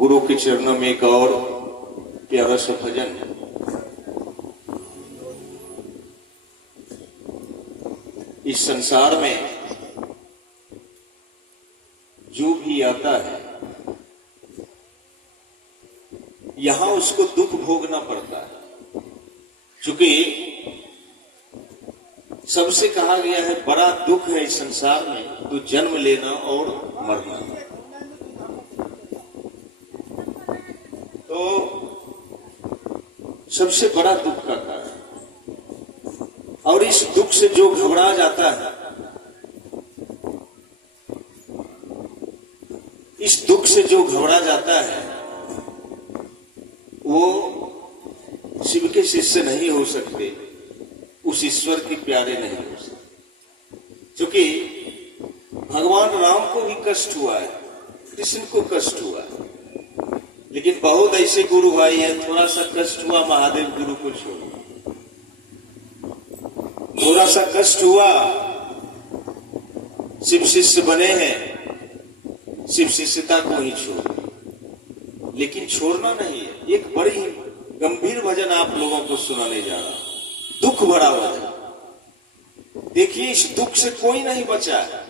गुरु के चरणों में एक और प्यारा सा भजन। इस संसार में जो भी आता है यहां उसको दुख भोगना पड़ता है, क्योंकि सबसे कहा गया है बड़ा दुख है इस संसार में तो जन्म लेना और मरना। तो सबसे बड़ा दुख का कारण, और इस दुख से जो घबरा जाता है, इस दुख से जो घबरा जाता है वो शिव के शिष्य नहीं हो सकते, उस ईश्वर के प्यारे नहीं हो सकते। क्योंकि भगवान राम को भी कष्ट हुआ है, कृष्ण को कष्ट हुआ है, लेकिन बहुत ऐसे गुरु भाई हैं थोड़ा सा कष्ट हुआ महादेव गुरु को छोड़, थोड़ा सा कष्ट हुआ शिव शिष्य बने हैं, शिव शिष्यता को ही छोड़, लेकिन छोड़ना नहीं है। एक बड़ी ही गंभीर भजन आप लोगों को सुनाने जा रहा, दुख भरा भजन। देखिए इस दुख से कोई नहीं बचा है।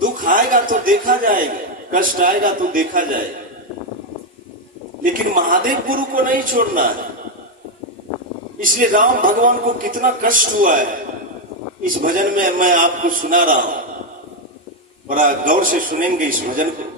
दुख आएगा तो देखा जाएगा, कष्ट आएगा तो देखा जाएगा, लेकिन महादेव गुरु को नहीं छोड़ना है। इसलिए राम भगवान को कितना कष्ट हुआ है इस भजन में मैं आपको सुना रहा हूं। बड़ा गौर से सुनेंगे इस भजन को।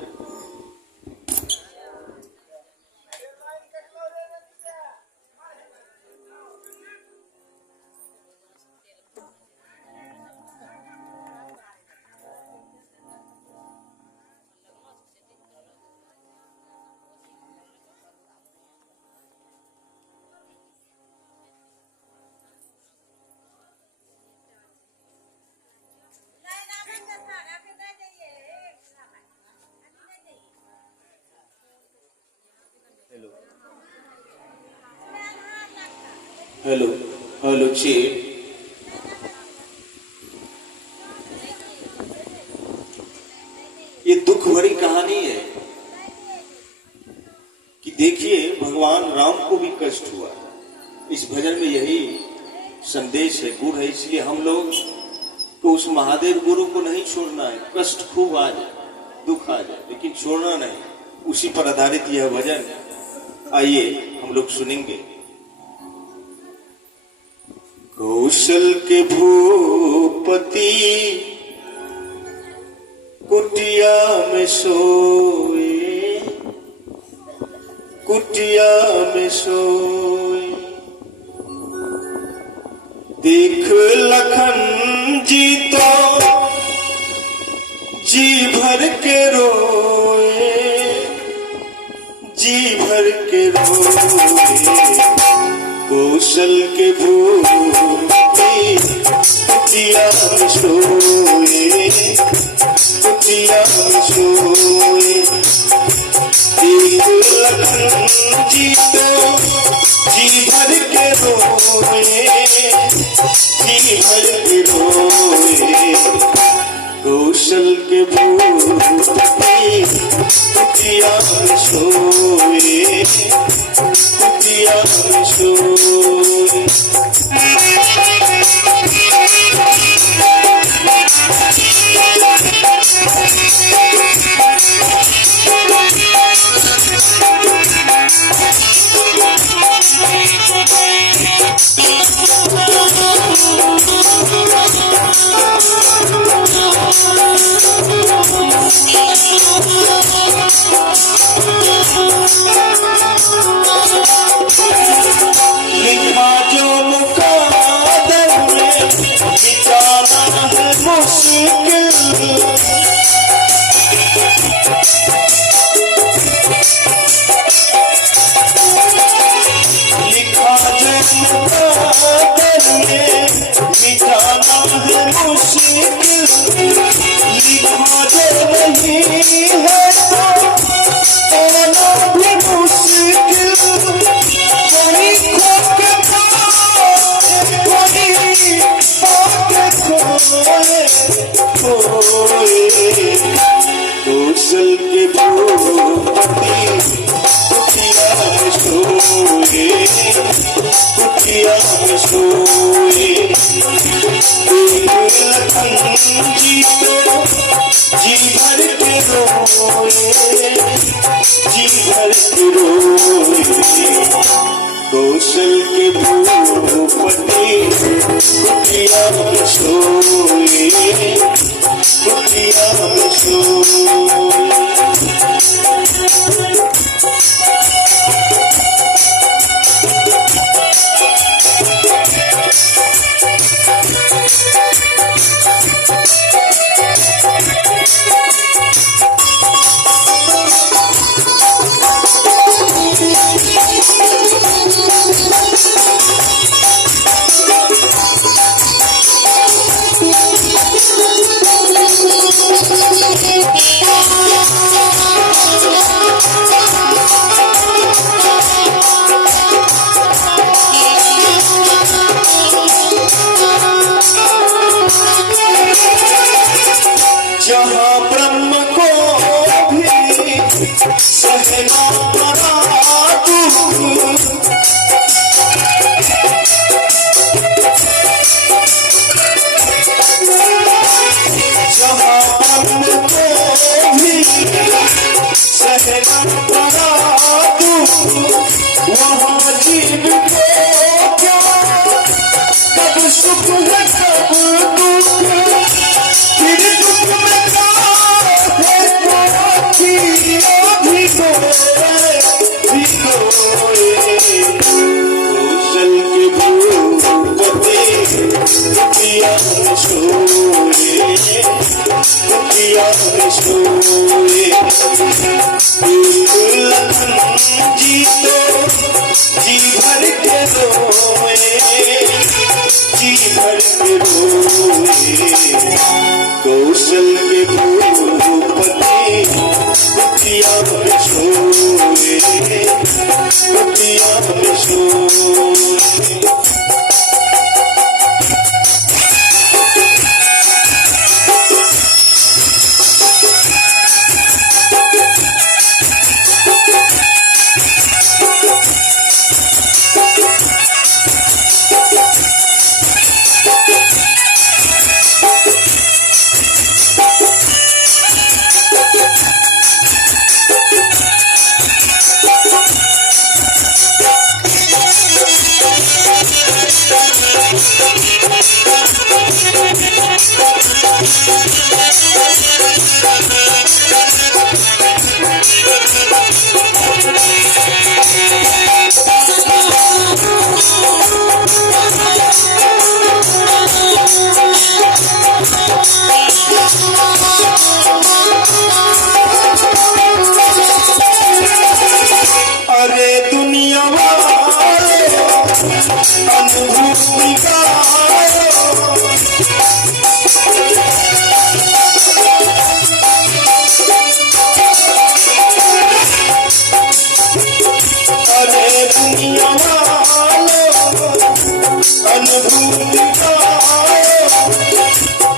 हेलो हेलो ची, ये दुख भरी कहानी है कि देखिए भगवान राम को भी कष्ट हुआ। इस भजन में यही संदेश है, गुण है। इसलिए हम लोग तो उस महादेव गुरु को नहीं छोड़ना है। कष्ट खूब आ जाए, दुख आ जाए, लेकिन छोड़ना नहीं। उसी पर आधारित यह भजन, आइए हम लोग सुनेंगे। कौशल के भूपति कुटिया में सोए, कुटिया में सोए, देख लखन जी तो जी भर के रोए, जी भर के रोए। कौशल के भूपति कुटिया में सोए, कुटिया में सोए, देख लखन जी तो जी भर के रोए, जी भर के रोए। कौशल के भूपति कुटिया में सोए, कुटिया में सोए। के भूपति कुटिया में सोए, कुटिया में सोए। लखन जी तो जी भर के रोए, जी भर के रोए। कौशल के भूपति कुटिया में सोए, कुटिया में सोए। जहाँ ब्रह्म को भी सहना पड़ा दुख, जहाँ ब्रह्म को भी सहना पड़ा दुख, वहाँ जीव को क्या कब सुख है कब दुख। फिर दुख में कौशल के भूपति कुटिया में सोए, कुटिया में सोए। लखन जी तो जी भर के रोए, जी भर के रोए। कौशल के भूपति कुटिया में सोए, कुटिया में सोए। अरे दुनिया वाले अनुभूति अरे दुनिया वाले अनुभूति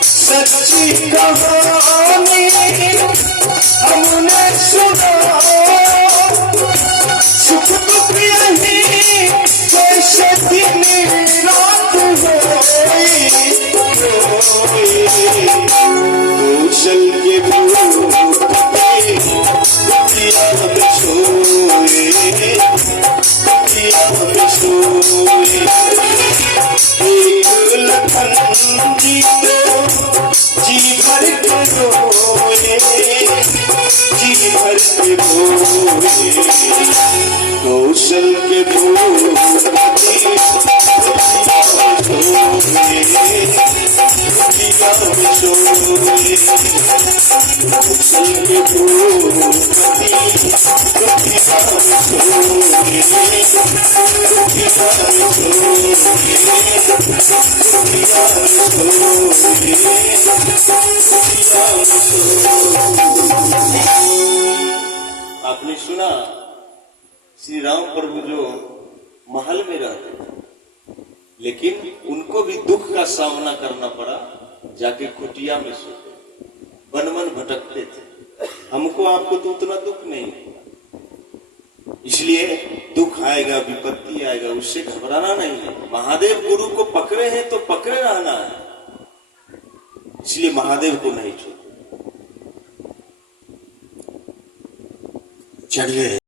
सच्ची कहानी हमने सुना। सुख दुख यही जैसे दिन रात कौशल के भूपति कुटिया में सोए, कुटिया में सोए। लखन जी तो जी भर के रोए, जी भर के रोए। कौशल के भूपति कुटिया में सोए, कुटिया में सोए। कौशल के भूपति कुटिया में सोए, कुटिया में आपने सुना श्री राम प्रभु जो महल में रहते थे, लेकिन उनको भी दुख का सामना करना पड़ा, जाके कुटिया में सोते, वन वन भटकते थे। हमको आपको तो उतना दुख नहीं है। इसलिए दुख आएगा, विपत्ति आएगा, उससे घबराना नहीं है। महादेव गुरु को पकड़े हैं तो पकड़े रहना है, इसलिए महादेव को नहीं छोड़। चलिए।